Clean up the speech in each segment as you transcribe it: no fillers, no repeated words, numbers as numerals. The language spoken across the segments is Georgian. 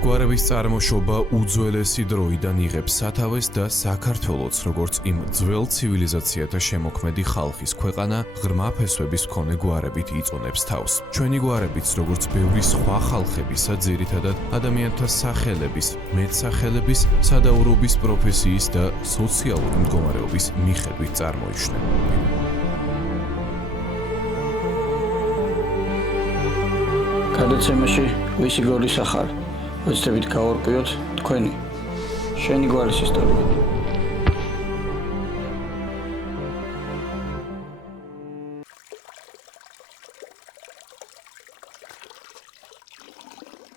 გვარების წარმოშობა უძველესი დროიდან იღებს სათავეს და საქართველოც, როგორც იმ ძველ ცივილიზაციათა შემოქმედი ხალხის ქვეყანა, ღრმა ფესვების მქონე გვარებით იწონებს თავს. ჩვენი გვარებიც, როგორც ბევრი სხვა ხალხებისა, ძირითადად ადამიანთა სახელების, მეტსახელების, სადაურობის პროფესიის და სოციალური მდგომარეობის მიხედვით წარმოიშვა. გადაცემაში ვისი გვარის ახალ ვეცდებით გავარკვიოთ თქვენი შენი გვარის ისტორია.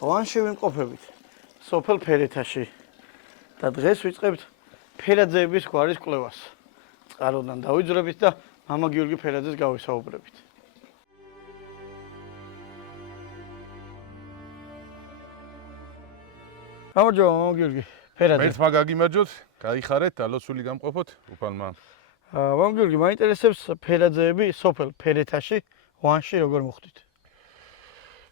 ვანში ვიმყოფებით სოფელ ფერეთაში და დღეს ვიწყებთ ფერაძეების გვარის კვლევას. წყაროდან დავიძრებით და მამა გიორგი ფერაძეს გავისაუბრებით. გამარჯობა მამა გიორგი ფერაძე. ერთმა გაგიმარჯოთ, გაიხარეთ და ლოცვილი გამყოფოთ უფალმა. მამა გიორგი, მაინტერესებს ფერაძეები სოფელ ფერეთაში ვანში როგორ მოხვდით?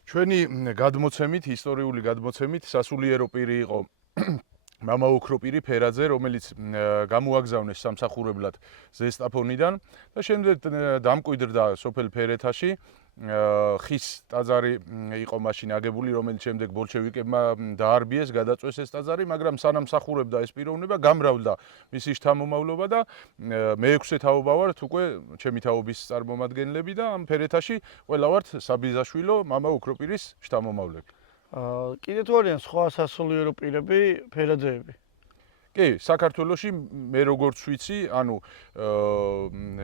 ჩვენი გადმოცემით, ისტორიული გადმოცემით, სასულიერო პირი იყო მამა ოქროპირი ფერაძე, რომელიც გამოაგზავნეს სამსახურებლად ზესტაფონიდან და შემდეგ დამკვიდრდა სოფელ ფერეთაში. ხის ტაძარი იყო მაშინ აგებული, რომელიც შემდეგ ბოლშევიკებმა დაარბიეს, გადაწვეს ეს ტაძარი, მაგრამ სანამ მსახურობდა ეს პიროვნება, გამრავლდა მისი შთამომავლობა და მე-6 თაობა ვართ უკვე ჩემი თაობის წარმომადგენლები და ამ ფერეთაში ყველა ვართ საბიზაშვილო მამა ოქროპირის შთამომავლები. კიდე თუ არიან სხვა სასულიერო პირები ფერაძეები? კი, საქართველოში მე როგორც ვიცი, ანუ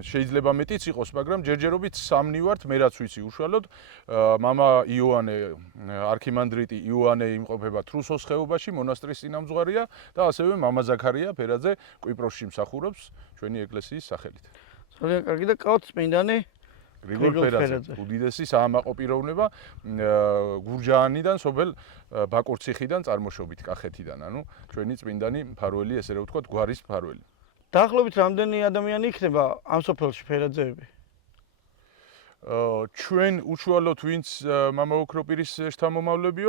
შეიძლება მეტიც იყოს, მაგრამ ჯერჯერობით 3 ვართ, მე რაც ვიცი უშუალოდ. მამა იოანე, არქიმანდრიტი იოანე იმყოფება თრუსოს ხეობაში, მონასტრის წინამძღვარია და ასევე მამა ზაქარია ფერაძე კვიპროსში მსახურობს ჩვენი ეკლესიის სახელით. ძალიან კარგი და ყავთ წმინდანი გრიგოლ ფერაძე, უდიდესი საამაყო პიროვნება გურჯაანიდან, სოფელ ბაკურციხიდან წარმოშობით, კახეთიდან, ანუ ჩვენი წმინდანი მფარველი, ესე რომ ვთქვათ, გვარის მფარველი. დაახლოებით რამდენი ადამიანი იქნება ამ სოფელში ფერაძეები? ჩვენ უშუალოდ ვინც მამა ოქროპირის შთამომავლები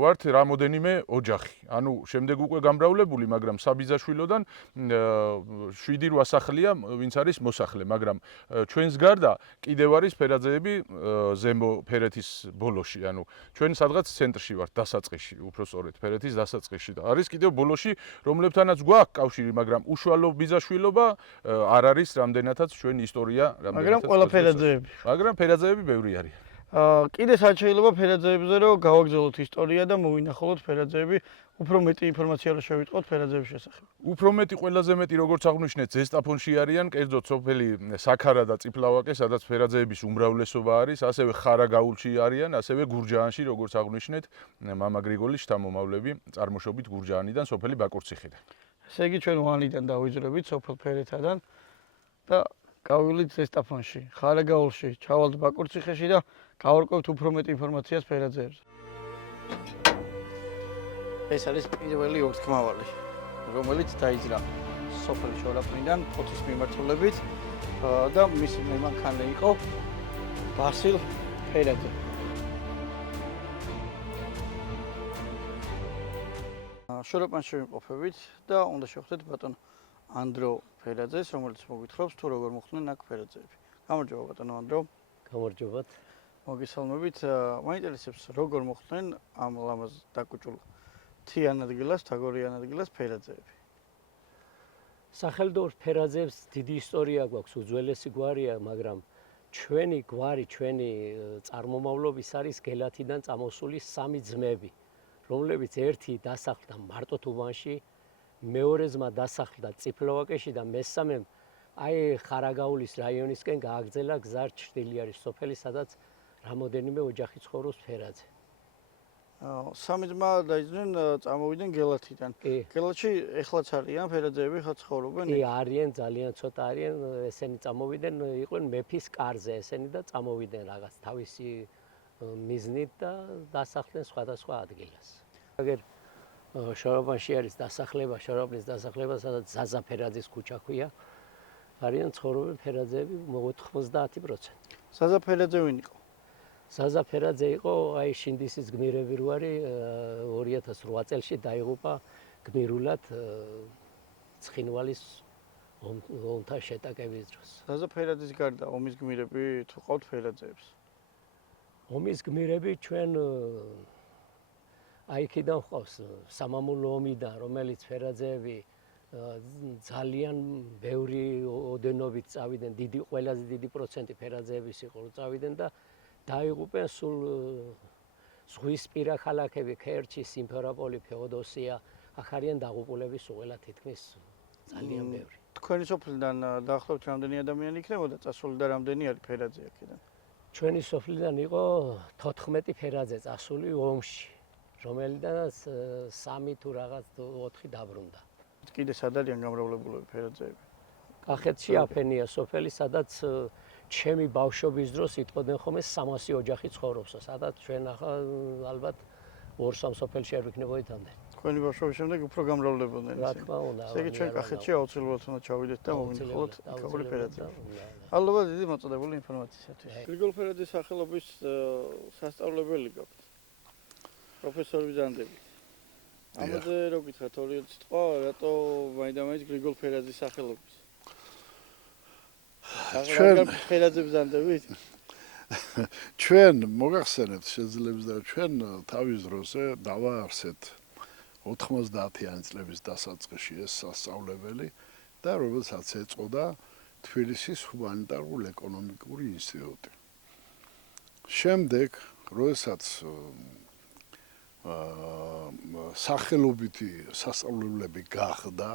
ვართ რამოდენიმე ოჯახი. ანუ შემდეგ უკვე გამრავლებული, მაგრამ საბიზაშვილოდან 7-8 სახლია, ვინც არის მოსახლე, მაგრამ ჩვენს გარდა კიდევ არის ფერაძეები ზემო ფერეთის ბოლოში, ანუ ჩვენ სადღაც ცენტრში ვართ, დასაწყისში, უფრო სწორედ ფერეთის დასაწყისში და არის კიდევ ბოლოში, რომლებთანაც გვაქვს კავშირი, მაგრამ უშუალო ბიზაშვილობა არ არის რამდენადაც ჩვენი ისტორია, მაგრამ ყველა ფერაძეები. მაგრამ ფერაძეები ბევრი არიან. კიდე სად შეიძლება ფერაძეებზე რომ გავაგზავნოთ ისტორია და მოვინახულოთ ფერაძეები, უფრო მეტი ინფორმაცია რომ შევიტყოთ ფერაძეების შესახებ. უფრო მეტი, ყველაზე მეტი, როგორც აღვნიშნეთ, ზესტაფონში არიან, კერძოდ სოფელი საქარა და წიფლავაკე, სადაც ფერაძეების უმრავლესობა არის, ასევე ხარაგაულში არიან, ასევე გურჯაანში, როგორც აღვნიშნეთ, მამა გრიგოლის შთამომავლები, წარმოშობით გურჯაანიდან, სოფელი ბაკურციხიდან. ესე იგი ჩვენ ვანიდან დავიძრებით სოფელ ფერეთიდან და გავივლით ზესტაფონში, ხარაგაულში, ჩავალთ ბაკურციხეში და გავარკვევთ უფრო მეტ ინფორმაციას ფერაძეებზე. ეს არის პირველი ორთქმავალი, რომელიც დაიძრა სოფელი შორაპნიდან ფოთის მიმართულებით და მისი მემანქანე იყო ბასილ ფერაძე. შორაპანში ვიმყოფებით და უნდა შევხვდეთ ბატონ ანდრო ფერაძეს, რომელიც მოგვითხრობს თუ როგორ მოხდნენ აქ ფერაძეები. გამარჯობა ბატონო ანდრო. გამარჯობათ. მოგესალმებით. მაინტერესებს როგორ მოხდნენ ამ ლამაზ დაკუჭულ მთიან ადგილას, თაგორიან ადგილას ფერაძეები. სახელდორ ფერაძეებს დიდი ისტორია გვაქვს, უძველესი გვარია, მაგრამ ჩვენი გვარი, ჩვენი წარმომავლობის არის გელათიდან წამოსული 3 ძმები, რომლებიც ერთი დასახლდა მარტოთუბანში, მეორე ძმა დასახლდა წიფლოვაკეში და მესამემ აი ხარაგაულის რაიონისკენ გააგრძელა გზა ჩრდილიარის სოფელი, სადაც რამოდენიმე ოჯახი ცხოვრობს ფერაძე. 3 ძმა დაიძრნენ, წამოვიდნენ გელათიდან. გელათში ეხლაც არიან ფერაძეები, ხა ცხოვრობენ? კი, არიან, ძალიან ცოტა არიან, ესენი წამოვიდნენ, იყვნენ მეფის კარზე ესენი და წამოვიდნენ რაღაც თავისი მიზნით და დასახლდნენ სხვადასხვა ადგილას. აგერ შორაპანში არის დასახლება, შორაპნის დასახლება, სადაც ზაზა ფერაძის ქუჩა ქვია. არიან ცხოვრობენ ფერაძეები 90%. ზაზა ფერაძე ვინ იყო? ზაზა ფერაძე იყო აი შინდისის გმირები როარი 2008 წელს დაიღუპა გმირულად ცხინვალის ომთა შეტაკების დროს. ზაზა ფერაძის გარდა ომის გმირები თუ ყავთ ფერაძეებს? ომის გმირები ჩვენ აი იქიდან ხავს სამამულო ომიდან, რომელიც ფერაძეები ძალიან ბევრი ოდენობით წავიდნენ, ყველაზე დიდი პროცენტი ფერაძეების იყო, რომ წავიდნენ და დაიღუპენ სულ ზღვისპირა ქალაქები, ქერჩი, სიმფეროპოლი, ფეოდოსია, აქ არიან დაღუპულები სულ ყველა თითქმის ძალიან ბევრი. თქვენი სოფლიდან დაახლოებით რამდენი ადამიანი იქნებოდა წასული და რამდენი არის ფერაძე აქედან? ჩვენი სოფლიდან იყო 14 ფერაძე წასული ომში, რომელიდანაც 3 თუ რაღაც 4 დაბრუნდა. კიდე სად არიან გამრავლებულები ფერაძეები? კახეთში აფენია სოფელი, სადაც ჩემი ბავშვობის დროს იტყოდნენ ხოლმე 300 ოჯახი ცხოვრობს, სადაც ჩვენ ახლა ალბათ 2-3 სოფელში არ ვიქნებოდით ამდენ. თქვენი ბავშვობის შემდეგ უფრო გამრავლებოდნენ. რა თქმა უნდა. ესე იგი ჩვენ კახეთში აუცილებლად უნდა ჩავიდეთ და მოვინახოთ იქაური ფერაძეები. მადლობა დიდი მოწოდებული ინფორმაციისათვის. გრიგოლ ფერაძის სახელობის სასწავლებელი გაქვთ. პროფესორი ბზანდელი. ამაზე რო გითხრათ ორი სიტყვა, რატო მაინდა-მაინც გრიგოლ ფერაძის სახელობის? ჩვენ ფერაძე ბზანდებით? ჩვენ მოგახსენებთ შეძლებს და ჩვენ თავის დროზე დავაარსეთ 90-იანი წლების დასაწყისში ეს სასწავლებელი და რომელსაც ეწოდა თბილისის ჰუმანიტარულ-ეკონომიკური ინსტიტუტი. შემდეგ, როდესაც სახელობითი სასწავლებლები გახდა,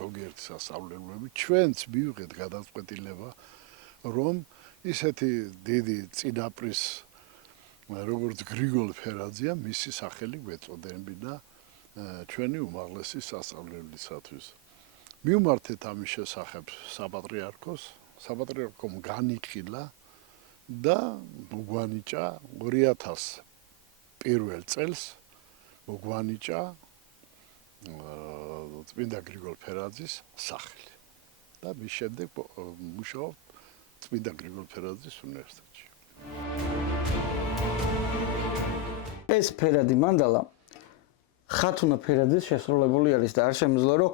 ზოგიერთი სასწავლებლები, ჩვენც მივიღეთ გადაწყვეტილება, რომ ისეთი დიდი წინაპრის როგორც გრიგოლ ფერაძეა, მისი სახელი გვეწოდებინა ჩვენი უმაღლესი სასწავლებლისათვის. მივმართეთ ამის შესახებ საპატრიარქოს, საპატრიარქომ განიხილა და მოგვანიჭა 2001 წელს მოგვანიჭა წმინდა გრიგოლ ფერაძის სახელი. და მის შემდეგ მუშაობ წმინდა გრიგოლ ფერაძის უნივერსიტეტში. ეს ფერადი მანდალა ხათუნა ფერაძის შესრულებული არის და არ შემიძლია რომ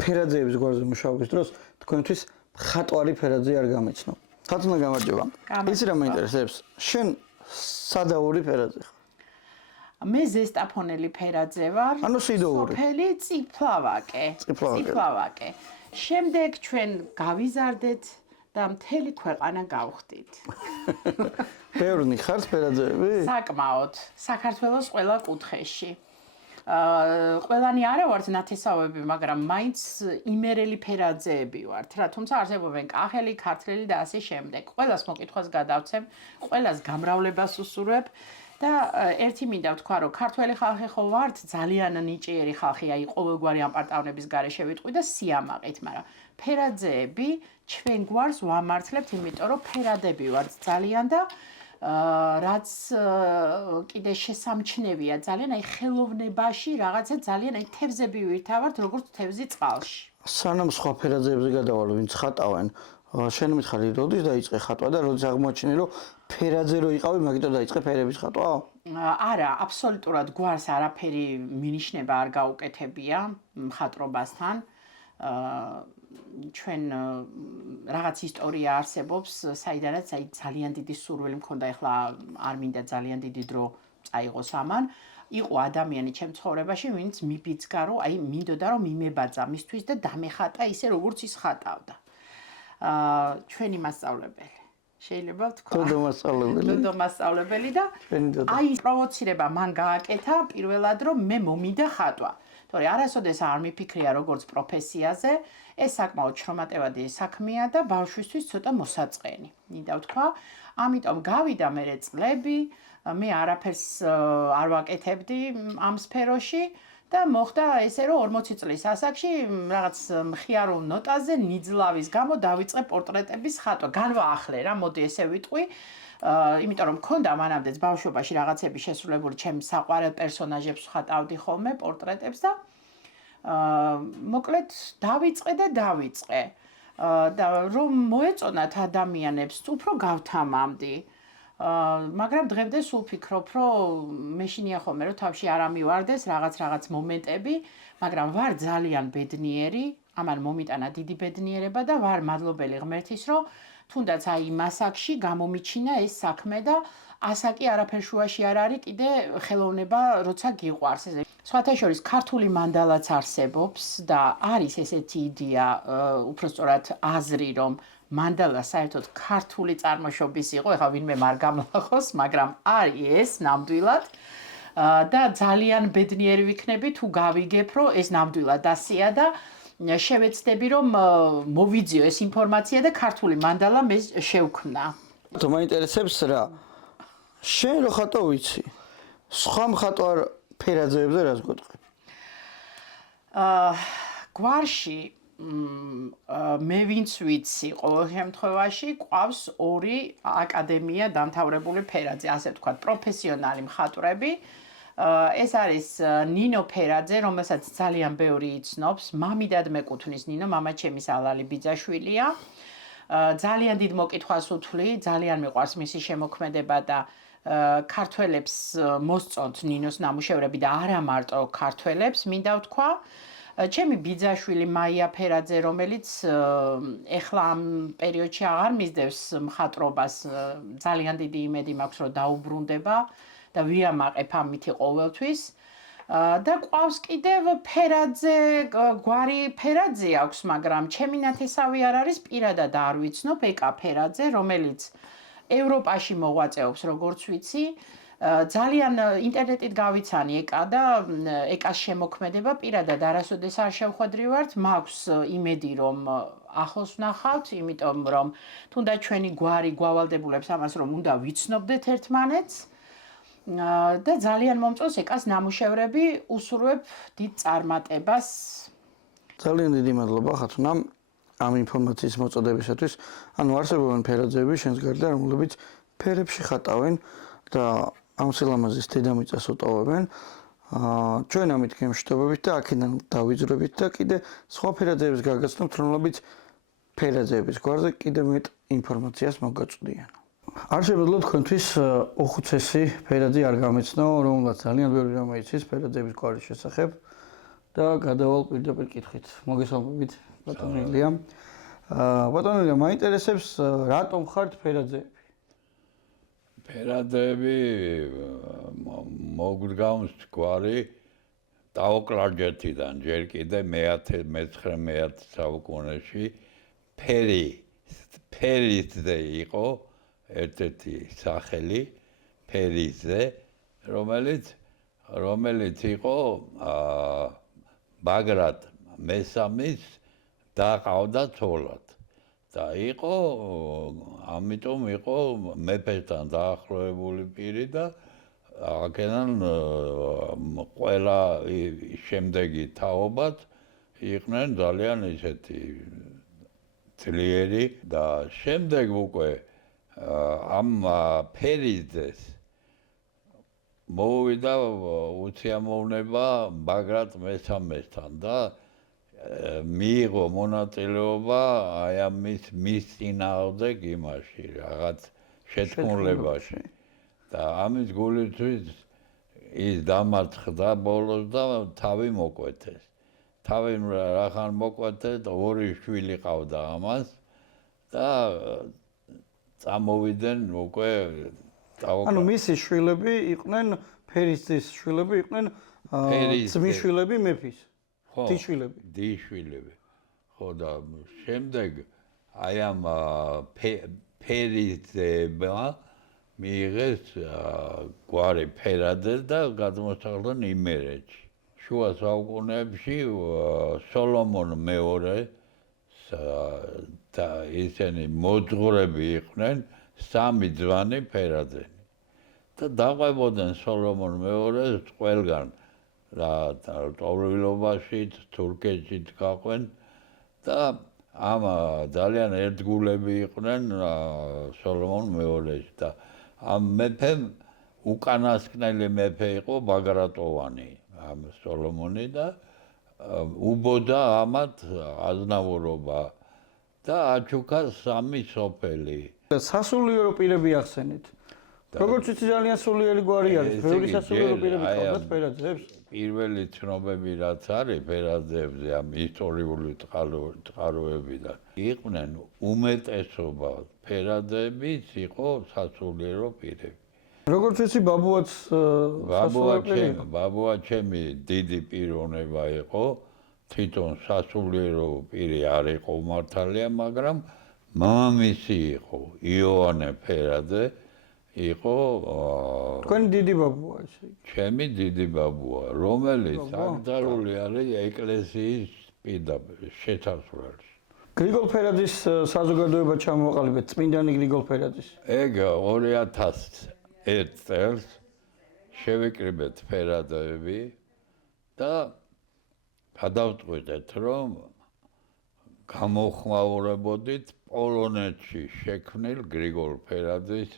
ფერაძეების გვარზე მუშაობის დროს თქვენთვის ხატვარი ფერაძე არ გამეცნო. ხათუნა გამარჯობა. იცი რა მაინტერესებს? შენ სადაური ფერაძე ხარ? მე ზესტაფონელი ფერაძე ვარ. ანუ სიდოური. სოფელი წიფლავაკე. წიფლავაკე. შემდეგ ჩვენ გავიზარდეთ და მთელი ქვეყანა გავხდით. ბევრი ხართ ფერაძეები? საკმაოდ. საქართველოს ყველა კუთხეში. ყველანი არა ვართ ნათესავები, მაგრამ მაინც იმერელი ფერაძეები ვართ რა, თუმცა არსებობენ კახელი, ქართველი და ასე შემდეგ. ყველას მოკითხვას გადავცემ, ყველას გამრავლებას უსურვებ. და ერთი მინდა ვთქვა, რომ ქართველი ხალხი ხო ვართ, ძალიან ნიჭიერი ხალხი, აი ყოველგვარი ამპარტავნების გარეშე ვიტყვი და სიამაყით, მაგრამ ფერაძეები ჩვენ გვარს ვამართლებთ, იმიტომ რომ ფერადები ვართ ძალიან და რაც კიდე შესამჩნევია ძალიან, აი ხელოვნებაში რაღაცა ძალიან აი თევზები ვითავართ, როგორც თევზი წყალში. სანამ სხვა ფერაძეებზე გადავალ, ვინც ხატავენ, შენ მითხარი, როდის დაიწყე ხატვა და როდის აღმოაჩინე, რომ ფერაძე რო იყავი, მაგიტომ დაიწყე ფერების ხატვა? არა, აბსოლუტურად გვარს არაფერი მინიშნება არ გაუკეთებია მხატვრობასთან. ჩვენ რაღაც ისტორია არსებობს, საიდანაც აი ძალიან დიდი სურვილი მქონდა, ეხლა არ მინდა ძალიან დიდი დრო წაიღოს ამან. იყო ადამიანი ჩემ ცხოვრებაში, ვინც მიბიძგა, რომ აი მინდოდა რომ მიმებაძა მისთვის და დამეხატა ისე როგორც ის ხატავდა. ჩვენი მასწავლებელი. შეიძლება ვთქვა. დოდო მასწავლებელი. დოდო მასწავლებელი და აი ის პროვოცირება მან გააკეთა პირველად რომ მე მომიდა ხატვა. თორე არასოდეს არ მიფიქრია როგორც პროფესიაზე, ეს საკმაოდ შრომატევადი საქმეა და ბავშვისთვის ცოტა მოსაწყენი. მინდა ვთქვა, ამიტომ გავიდა მე წლები, მე არაფერს არ ვაკეთებდი ამ სფეროში და მოხდა ესე რომ 40 წლის ასაკში რაღაც მხიარულ ნოტაზე ნიძლავის გამო დავიწყე პორტრეტების ხატვა. განვაახლე რა, მოდი ესე ვიტყვი. იმიტომ რომ მქონდა მანამდეც ბავშვობაში რაღაცები შესრულებული, ჩემ საყვარელ პერსონაჟებს ხატავდი ხოლმე პორტრეტებს და მოკლედ დავიწყე და და რომ მოეწონათ ადამიანებს, უფრო გავთამამდი. მაგრამ დღემდე სულ ფიქრობ, რომ მე შინია ხოლმე რომ თავში არ ამივარდეს რაღაც მომენტები, მაგრამ ვარ ძალიან ბედნიერი, ამან მომიტანა დიდი ბედნიერება და ვარ მადლობელი ღმერთის, რომ თუნდაც აი იმ ასაკში გამომიჩინა ეს საქმე და ასაკი არაფერ შუაში არ არის, კიდე ხელოვნება როცა გიყვარს. სხვათა შორის ქართული მანდალაც არსებობს და არის ესეთი იდეა, უпростоრად აზრი, რომ მანდალა საერთოდ ქართული წარმოშობის იყო, ეხლა ვინმე არ გამლახოს, მაგრამ არის ეს ნამდვილად და ძალიან ბედნიერი ვიქნები თუ გავიგებ, რომ ეს ნამდვილად ასეა და შევეცდები, რომ მოვიძიო ეს ინფორმაცია და ქართული მანდალა მე შევქმნა. თუ მაინტერესებს რა, შენ რო ხატო ვიცი, სხვა მხატვარ ფერაძეებზე რას გეტყვი? გვარში მე ვინც ვიცი, ყოველ შემთხვევაში ყავს ორი აკადემია დამთავრებული ფერაძე, ასე ვთქვათ, პროფესიონალი მხატვრები. ეს არის ნინო ფერაძე, რომელსაც ძალიან ბევრი იცნობს, მამიდად მეკუთვნის ნინო, მამა ჩემის ალალი ბიძაშვილია. ძალიან დიდ მოკითხვას უთვლი, ძალიან მიყვარს მისი შემოქმედება და ქართველებს მოსწონთ ნინოს ნამუშევრები და არა მარტო ქართველებს, მინდა ვთქვა. ჩემი ბიძაშვილი მაია ფერაძე, რომელიც ეხლა ამ პერიოდში აღარ მისდევს მხატვრობას, ძალიან დიდი იმედი მაქვს, რომ დაუბრუნდება და ვიამაყებ ამითი ყოველთვის. და ყავს კიდევ ფერაძე, გვარი ფერაძე აქვს, მაგრამ ჩემი ნათესავი არ არის, პირადად არ ვიცნობ, ეკა ფერაძე, რომელიც ევროპაში მოღვაწეობს, როგორც ვიცი. ძალიან ინტერნეტით გავიცანი ეკა და ეკას შემოქმედება პირადად არასოდეს არ შევხვედრივართ, მაქვს იმედი, რომ ახლოს ვნახავთ, იმიტომ რომ თუნდაც ჩვენი გვარი გვალდებულებს ამას, რომ უნდა ვიცნობდეთ ერთმანეთს. და ძალიან მომწონს ეკას ნამუშევრები, უსურვებ დიდ წარმატებას. ძალიან დიდი მადლობა ხათუნა ამ ინფორმაციის მოწოდებისათვის. ანუ არსებობენ ფერაძეები შენს გარდა, რომლებიც ფერებში ხატავენ და ამ სილამაზის დედამიწას უტოვებენ. ჩვენ ამით გემშვიდობებით და აქედან დავიძრებით და კიდე სხვა ფერაძეების გაგაცნობთ, რომლებიც ფერაძეების გვარზე კიდე მეტ ინფორმაციას მოგაწვდიან. არ შეგვიძლია თქვენთვის უხუცესი ფერაძე არ გამეცნო, რომელსაც ძალიან ბევრი რამ იცის ფერაძეების გვარის შესახებ და გადავალ პირდაპირ კითხვით. მოგესალმებით, ბატონო ილია. ბატონო ილია, მაინტერესებს რატომ ხართ ფერაძეები? ფერაძეები მოგვდგამს გვარი დაოკლარჯეთიდან, ჯერ კიდე მე-19 საუკუნეში ფერიძე იყო ერთ-ერთი სახელი ფერიძე, რომელიც იყო ბაგრატ მესამის და ყავდა ცოლად. და იყო, ამიტომ იყო მეფესთან დაახლოებული პირი და აქედან ყველა შემდეგი თაობაც იყვნენ ძალიან ისეთი ძლიერი და შემდეგ უკვე ამ ფერიძეს მოვიდა უთიამოვნება ბაგრატ მესამესთან და მიიღო მონაწილეობა აი ამ მის წინააღმდეგ იმაში რაღაც შეთქმულებაში და ამის გულისთვის ის დამარცხდა ბოლოს და თავი მოკვეთეს. თავი რახან მოკვეთეს და ორი შვილი ყავდა ამას და წამოვიდნენ უკვე ანუ მისი შვილები იყვნენ ფერიძის შვილები იყვნენ ძმის შვილები მეფის. დიშვილები. ხო და შემდეგ აი ამ ფერიძეებმა მიიღეს გვარი ფერაძე და გადმოსახლდნენ იმერეთში. შუა საუკუნეებში სოლომონ მეორე და ისინი მოძღვრები იყვნენ სამი ძვანი ფერაძენი. და დაყვებოდნენ სოლომონ მეორეს ყველგან და ტოვრულობაში, თურქეთშიც გაყვენ და ამ ძალიან ერთგულები იყვნენ სოლომონ მეორეში და ამ მეფემ უკანასკნელი მეფე იყო ბაგრატოვანი ამ სოლომონი და უბოდა ამათ აზნაურობა და აჩუქა სამი სოფელი. სასულიერო პირები ახსენეთ. როგორც ვიცი ძალიან სულიერი გვარი არის. ბევრი სასულიერო პირები ყავდათ ფერაძეებს. პირველი ცნობები რაც არის ფერაძეებზე ამ ისტორიული წყაროებიდან იყვნენ უმეტესობა ფერაძეების იყო სასულიერო პირები. როგორც ვიცი ბაბუაც ბაბუა ჩემი დიდი პიროვნება იყო თვითონ სასულიერო პირი არ იყო მართალია მაგრამ მამამისი იყო იოანე ფერაძე იყო თქვენი დიდი ბაბუა ესე იგი. ჩემი დიდი ბაბუა რომელიც აღძარული არის ეკლესიის პირდაპირ შესასვლელში გრიგოლ ფერაძის საზოგადოება ჩამოაყალიბეთ წმინდანი გრიგოლ ფერაძის. ეგ 2001 წელს შევიკრიბეთ ფერაძეები და გადავწყვიტეთ რომ გამოხმაურებოდით პოლონეთში შექმნილ გრიგოლ ფერაძის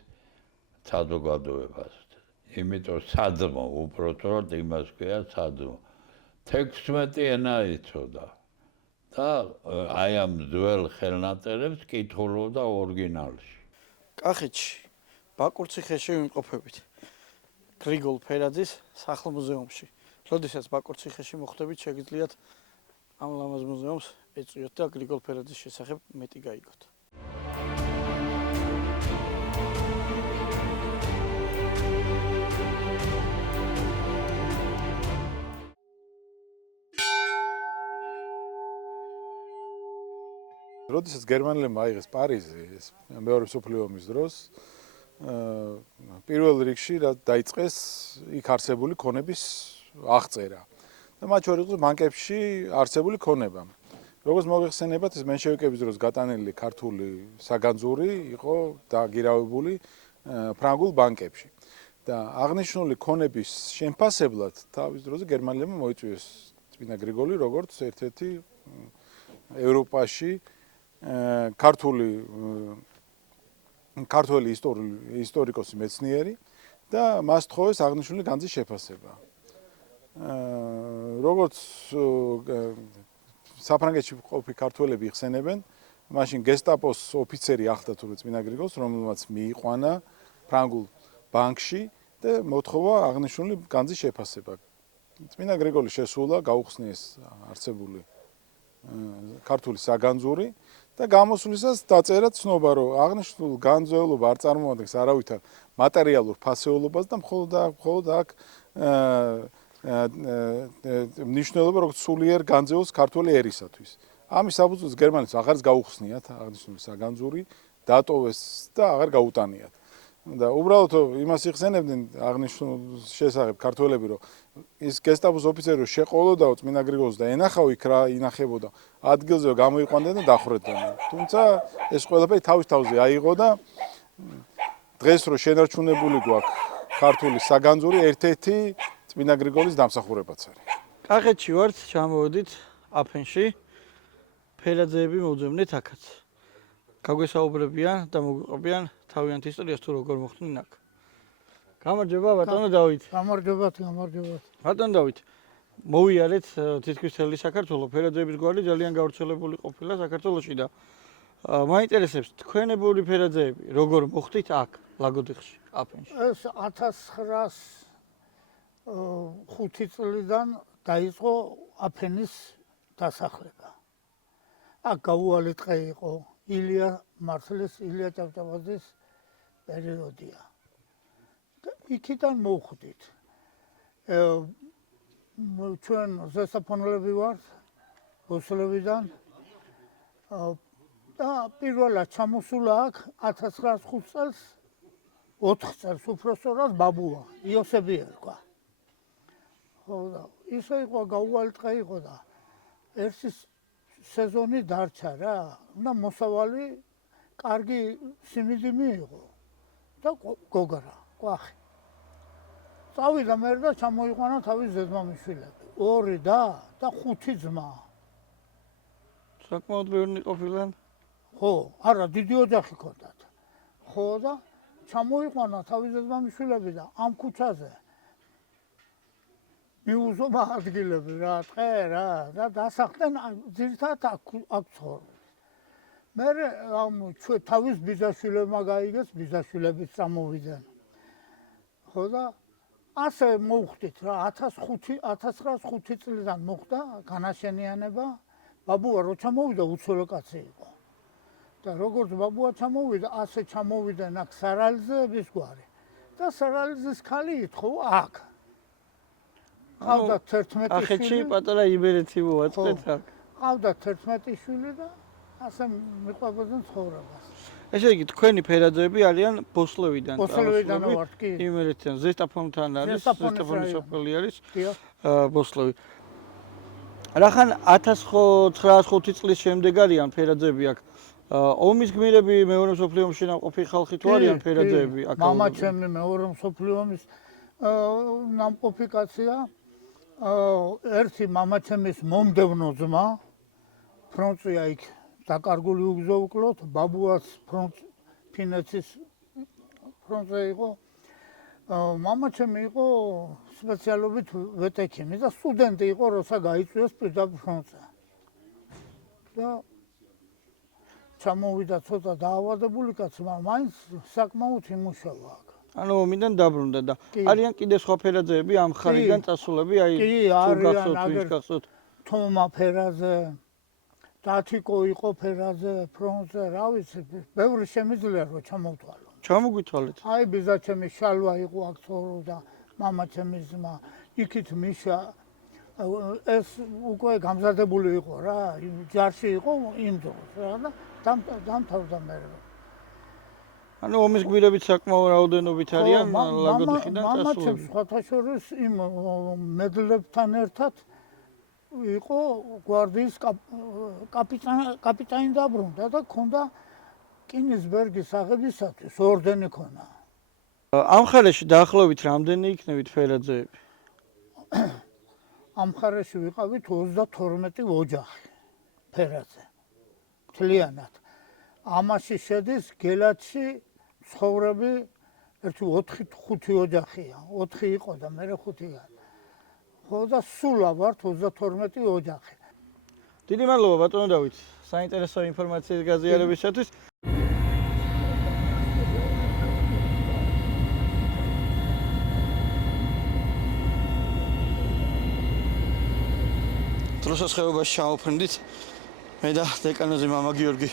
საზოგადოებას. იმიტომ საძმო უпростоრად იმას ქვია საძმო. 16 ენა იცოდა და აი ამ ძველ ხელნაწერებს კითხულობდა ორიგინალში. კახეთში ბაკურციხეში ვიმყოფებით. გრიგოლ ფერაძის სახლ-მუზეუმში. როდესაც ბაკურციხეში მოხვდებით, შეგიძლიათ ამ ლამაზ მუზეუმს ეწვიოთ და გრიგოლ ფერაძის შესახებ მეტი გაიგოთ. როდესაც გერმანელებმა აიღეს პარიზი მეორე მსოფლიო ომის დროს პირველ რიგში დაიწყეს იქ არსებული ქონების აღწერა და მათ შორის იყო ბანკებში არსებული ქონება. როგორც მოგეხსენებათ, ეს მენშევიკების დროს გატანილი ქართული საგანძური იყო დაგირავებული ფრანგულ ბანკებში. და აღნიშნული ქონების შემფასებლად თავის დროზე გერმანელებმა მოიწვიეს წმინდა გრიგოლი როგორც ერთ-ერთი ევროპაში ქართული ისტორიკოსი მეცნიერი და მას თხოვეს აღნიშნული განძის შეფასება. როგორც საფრანგეთში ყოფი ქართველები იხსენებენ, მაშინ გესტაპოს ოფიცერი ახლდა თურმე წმინდა გრიგოლს, რომელმაც მიიყვანა ფრანგულ ბანკში და მოთხოვა აღნიშნული განძის შეფასება. წმინდა გრიგოლი შესულა, გაუხსნიეს არსებული ქართული საგანძური და გამოსვლისას დაწერა ცნობა, რომ აღნიშნულ განძეულობა არ წარმოადგენს არავითარ მატერიალურ ფასეულობას და მხოლოდ აქ მნიშვნელობა როგორც სულიერ განძეულს ქართული ერისათვის. ამის საფუძველს გერმანელს აღარც გაუხსნიათ აღნიშნული საგანძური, დატოვეს და აღარ გაუტანიათ. და უბრალოდ იმას იხსენებდნენ აღნიშნულ შესახებ ქართველები, რომ ის გესტაპოს ოფიცერი შეყოლოდაო წმინდა გრიგოლს და ენახავ იქ რა ინახებოდა, ადგილზე გამოიყვანდნენ და დახვრეტდნენ. თუმცა ეს ყველაფერი თავის თავზე აიღო და დღეს რო შენარჩუნებული გვაქვს ქართული საგანძური ერთ-ერთი წმინდა გრიგოლის დამსახურებაც არის. კახეთში ვართ, ჩამოვედით აფენში. ფერაძეები მოვძებნეთ აქაც. გაგვესაუბრებიან და მოგვიყვებიან თავიანთ ისტორიას თუ როგორ მოხდნენ აქ. გამარჯობა ბატონო დავით. გამარჯობათ. ბატონო დავით. მოვიარეთ თითქმის მთელი საქართველო, ფერაძეების გვარი ძალიან გავრცელებული ყოფილა საქართველოში და მაინტერესებს თქვენებური ფერაძეები როგორ მოხდით აქ ლაგოდიხში, აფენში. ეს 1905 წლიდან დაიწყო აფენის დასახლება. აქ გაუვალი ტყე იყო, ილია მარცლის, ილია ჭავჭავაძის პერიოდია. იქიდან მოვხვდით. ჩვენ ზესაფონლები ვართ რუსლებიდან და პირველად ჩამოსულა აქ 1905 წელს 4 წელს უფროსწორად ბაბუა იოსები ერქვა. ხო და ისე იყო გაუვალი ტყე იყო და ერთი სეზონი დარჩა რა და მოსავალი კარგი სიმინდი მიიღო და გოგრა ყვახი წავიდა მე და ჩამოიყვანა თავის ზედმამიშვილები 2 და 5 ძმა. საკმაოდ ბევრი ყოფილან? ხო, არა, დიდი ოჯახი ჰქონდათ. ხო და ჩამოიყვანა თავის ზედმამიშვილები და ამ ქუჩაზე მიუზომა ადგილები რა, ტყე რა და დასახლდნენ ძირითადად აქ ცხოვრობდნენ. მე ამ ჩვენ თავის ბიძაშვილებმა გაიგეს, ბიძაშვილებიც წამოვიდნენ. ხო და ასე მოვხდით რა 1905 წლიდან მოხდა განაშენიანება. ბაბუა რო ჩამოვიდა უცხოელი კაცი იყო. და როგორც ბაბუა ჩამოვიდა, ასე ჩამოვიდნენ აქ სარალიზეების გვარი. და სარალიზის ქალი ითხოვა აქ. ყავდა 11 ახეთში შვილი. პატარა იბერეთი მოვაწყეთ აქ. ყავდა 11 შვილი და ასე მიყვებოდნენ ცხოვრებას. ესე იგი თქვენი ფერაძეები არიან ბოსლოვიდან. ბოსლოვიდან ვართ კი. იმერეთიდან ზესტაფონთან არის, ზესტაფონის სოფელი არის. ბოსლოვი. რახან 1905 წლის შემდეგ არიან ფერაძეები აქ. ომის გმირები მეორე მსოფლიო ომში ნამყოფი ხალხი თუ არიან ფერაძეები აქ? მამა ჩემი მეორე მსოფლიო ომის ნამყოფი კაცია. ერთი მამა ჩემის მომდევნო ძმა ფრონტია იქ დაკარგული უგზო-უკლოდ, ბაბუას ფინეთის ფრონტზე იყო. მამა ჩემი იყო სპეციალობით ვეტექიმი და სტუდენტი იყო, როცა გაიწვიეს პირდაპირ ფრონტზე. და ჩამოვიდა ცოტა დაავადებული კაცი, მაგრამ მაინც საკმაოდ იმუშავა აქ. ანუ ომიდან დაბრუნდა და არიან კიდე სხვა ფერაძეები ამ ხარიდან წასულები, აი თუ გახსოვთ, ვინც გახსოვთ? თომა ფერაძე, დათიკო იყო ფერაძე, ფრონტზე, რა ვიცი, ბევრი შემიძლია რომ ჩამოვთვალო. ჩამოგვითვალეთ. აი ბიზა ჩემი შალვა იყო აქ ცხოვრობდა, მამა ჩემი ძმა, იქით მიშა ეს უკვე გამზადებული იყო რა, ჯარში იყო იმ დროს რა და დამთავრდა მე. ანუ ომის გმირებით საკმაო რაოდენობით არიან ლაგოდიხიდან მამა წასულები. ჩემს სხვათა შორის იმ მედლებთან ერთად იყო გვარდიის კაპიტანი დაბრუნდა და ქონდა კინისბერგის აღებისათვის ორდენი ქონა. ამ ხარეში დაახლოებით რამდენი იქნებით ფერაძეები? ამ ხარეში ვიყავით 32 ოჯახი ფერაძე. მთლიანად. ამაში შედის გელათში ცხოვრები ერთი 4-5 ოჯახია. 4 იყო და მე 5-ია. ხო და სულა ვართ 32 ოჯახი. დიდი მადლობა ბატონო დავით. საინტერესო ინფორმაციის გაზიარებისათვის. დროშას ხეობაში ჩამოვფრინდით მე და დეკანოზი მამა გიორგი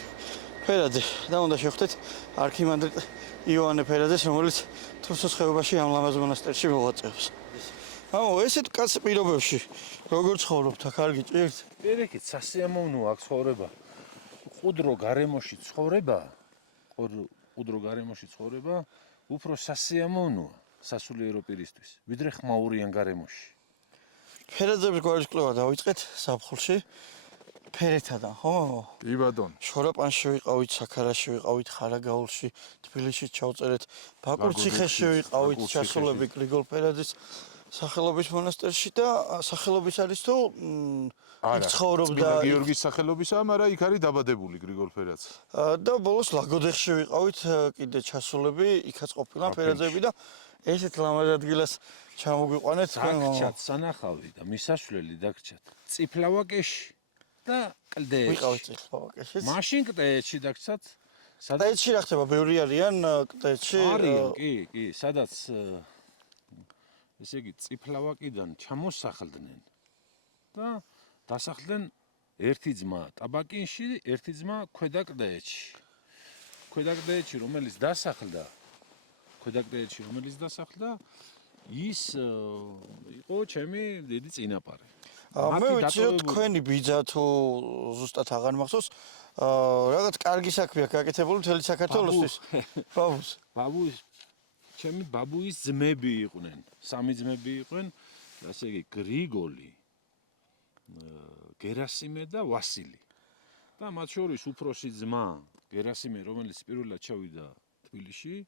ფერაძე და უნდა შევხვდეთ არქიმანდრიტ იოანე ფერაძეს, რომელიც დროშას ხეობაში ამ ლამაზ მონასტერში მოვაწევს. ამო ესეთ კაც პირობებში როგორ ცხოვრობთ აქ კარგი ჭირთ? პირიქით სასიამოვნოა აქ ცხოვრება. ყუდრო გარემოში ცხოვრება უფრო სასიამოვნოა სასულიერო პირისთვის, ვიდრე ხმაურიან გარემოში. ფერაძეების გვარის კვლევა დავიწყეთ ზაფხულში ფერეთადან, ხო? იბადონ. შორაპანში ვიყავით, საქარაში ვიყავით, ხარაგაულში, თბილისში ჩავწერეთ, ბაკურციხეში ვიყავით, ჩასულები გრიგოლ ფერაძის სახელობის მონასტერში და სახელობის არის თუ იქ ცხოვრობდა გიორგის სახელობისა, მაგრამ იქ არის დაბადებული გრიგოლ ფერაძე. და ბოლოს ლაგოდეხში ვიყავით, კიდე ჩასულები, იქაც ყოფილან ფერაძეები და ესეთ ლამაზ ადგილას ჩამოგვიყვანეთ თქვენ. დაგრჩათ სანახავი და მისასვლელი დაგრჩათ. წიფლავაკეში და კლდეში. ვიყავით წიფლავაკეში. მაშინ კლდეში დაგრჩათ. კლდეში რა ხდება? ბევრი არიან კლდეში. არიან, კი, სადაც ესე იგი წიფლავაკიდან ჩამოსახლდნენ და დასახლდნენ ერთი ძმა ტაბაკინში, ერთი ძმა ქვედა კლდეში. ქვედა კლდეში რომელიც დასახლდა, ის იყო ჩემი დიდი წინაპარი. მე ვიცი რომ თქვენი ბიძა თუ ზუსტად აღარ მახსოვს, რაღაც კარგი საქმე აქვს გაკეთებული მთელი საქართველოსთვის. ბაბუს ჩემი ბაბუის ძმები იყვნენ, სამი ძმები იყვნენ, ასე იგი გრიგოლი, გერასიმე და ვასილი. და მათ შორის უფროსი ძმა გერასიმე, რომელიც პირველად ჩავიდა თბილისში,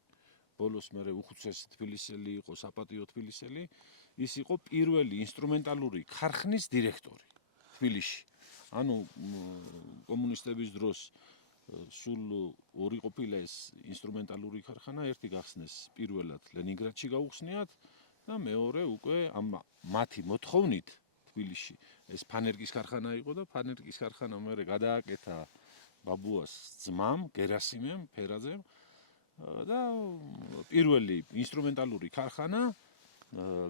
ბოლოს მე უხუცესი თბილისელი იყო, საპატიო თბილისელი, ის იყო პირველი ინსტრუმენტალური ქარხნის დირექტორი თბილისში. ანუ კომუნისტების დროს სულ ორი ყოფილა ეს ინსტრუმენტალური ქარხანა, ერთი გახსნეს პირველად ლენინგრადში გაუხსნიათ და მეორე უკვე მათი მოთხოვნით თბილისში ეს ფანერგის ქარხანა იყო და ფანერგის ქარხანა მეორე გადააკეთა ბაბუას ძმამ, გერასიმემ ფერაძემ და პირველი ინსტრუმენტალური ქარხანა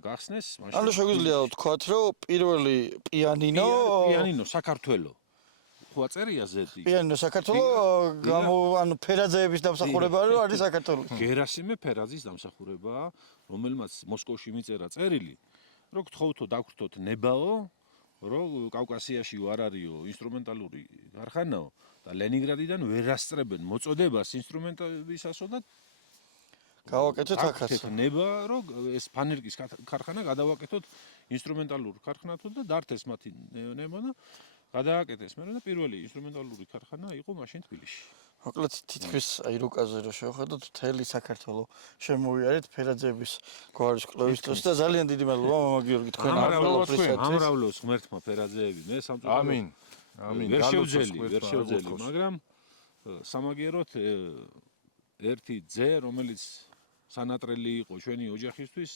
გახსნეს მაშინ. ანუ შეგვიძლია ვთქვათ, რომ პირველი პიანინო საქართველოს ხო წერია ზეთი. პიანინო საქართველოს ანუ ფერაძეების დამსახურება არის საქართველოს. გერასიმე ფერაძის დამსახურებაა, რომელმაც მოსკოვში მიწერა წერილი, რომ გთხოვთო დაგვრთოთ ნებაო, რომ კავკასიაში არ არისო ინსტრუმენტალური ქარხანაო და ლენინგრადიდან ვერ ასწრებენ მოწოდებას ინსტრუმენტებისასო და გავაკეთეთ აქაც. ნება რომ ეს ფანერკის ქარხანა გადავაკეთოთ ინსტრუმენტალურ ქარხნათო და დართეს მათი ნება და გადააკეთეს მე და პირველი ინსტრუმენტალური ქარხანა იყო მაშინ თბილისში. მოკლედ თითქმის აი რუკაზე რომ შევხედოთ მთელი საქართველოს შემოვიარეთ ფერაძეების გვარის კვლევის დროს და ძალიან დიდი მადლობა მამა გიორგი თქვენ ამრავლოს ღმერთმა ფერაძეები მე სამწუხაროდ ამინ ამინ ვერ შევძელი მაგრამ სამაგიეროდ ერთი ძე რომელიც სანატრელი იყო ჩვენი ოჯახისთვის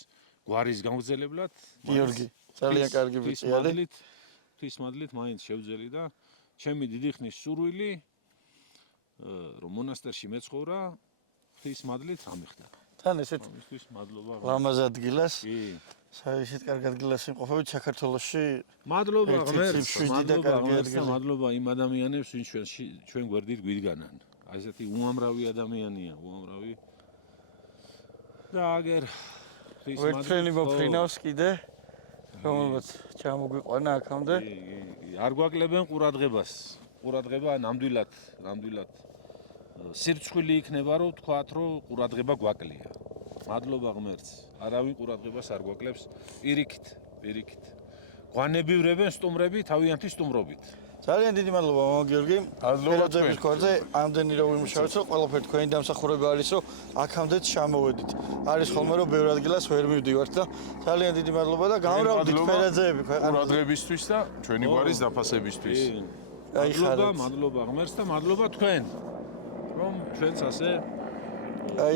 გვარის გამგზელებლად გიორგი ძალიან კარგი ბიჭი არის ღვთისმადლით მაინც შევძელი და ჩემი დიდი ხნის სურვილი რომ მონასტერში მეცხოვრა ღვთისმადლით ამიხდა. თან ესეთ ამისთვის მადლობა. ლამაზ ადგილას. კი. საერთოდ კარგ ადგილას იმყოფებით საქართველოში. მადლობა ღმერთს, მადლობა იმ ადამიანებს, ვინც ჩვენ გვერდით გვიდგანან. აი ესეთი უამრავი ადამიანია, უამრავი. და აგერ ვერტფრენი მოფრინავს კიდე რომელმაც ჩამოგვიყვანა აქამდე. არ გვაკლებენ ყურადღებას. ყურადღება ნამდვილად სირცხვილი იქნება რომ თქვათ რომ ყურადღება გვაკლია. მადლობა ღმერთს. არავინ ყურადღებას არ გვაკლებს პირიქით. გვანებივრებენ სტუმრები თავიანთი სტუმრობით. ძალიან დიდი მადლობა მამა გიორგი. ფერაძეების გვარზე ამდენი რომ ვიმუშავეთ რომ ყველაფერი თქვენი დამსახურება არის რომ აქამდეც ჩამოვედით. არის ხოლმე რომ ბევრ ადგილას ვერ მივდივართ და ძალიან დიდი მადლობა და გამრავლდით ფერაძეები ყურადღებისთვის და ჩვენი გვარის დაფასებისთვის. მადლობა ღმერთს და მადლობა თქვენ რომ ჩვენც ასე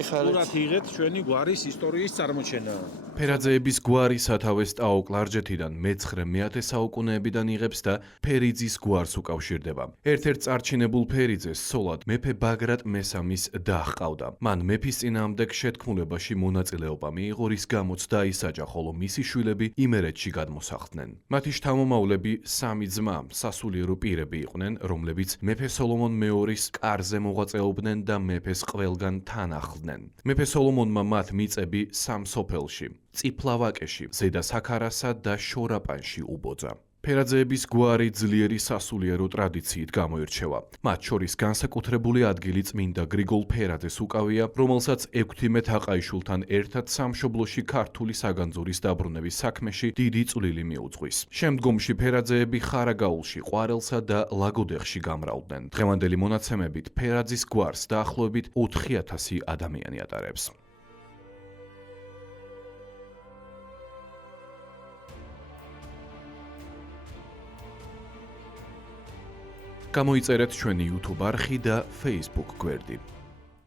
ყურად იღეთ ჩვენი გვარის ისტორიის წარმოჩენა. ფერაძეების გვარი სათავეს ტაო-კლარჯეთიდან მე-9-10 საუკუნეებიდან იღებს და ფერიძის გვარს უკავშირდება. ერთ-ერთ წარჩინებულ ფერიძეს სოლად მეფე ბაგრატ მესამის და ჰყავდა. მან მეფის წინააღმდეგ შეთქმულებაში მონაწილეობა მიიღო, რის გამოც დაისაჯა, ხოლო მისი შვილები იმერეთში გადმოსახლდნენ. მათი შთამომავლები სამი ძმა, სასულიერო პირები იყვნენ, რომლებიც მეფე სოლომონ მეორის კარზე მოღვაწეობდნენ და მეფეს ყველგან თან ახლდნენ. მეფე სოლომონმა მათ მიწები სამ სოფელში წიფლავაკეში, ზედა საქარასა და შორაპანში უბოძა. ფერაძეების გვარი ძლიერი სასულიერო ტრადიციით გამოირჩევა. მათ შორის განსაკუთრებული ადგილი წმინდა გრიგოლ ფერაძეს უკავია, რომელსაც 16 აყაიშვილთან ერთად სამშობლოში ქართული საგანძურის დაბრუნების საქმეში დიდი წვლილი მიუძღვის. შემდგომში ფერაძეები ხარაგაულში, ყვარელსა და ლაგოდეხში გამრავლდნენ. დღევანდელი მონაცემებით ფერაძის გვარს დაახლოებით 4000 ადამიანი ატარებს. გამოიწერეთ ჩვენი YouTube არხი და Facebook გვერდი.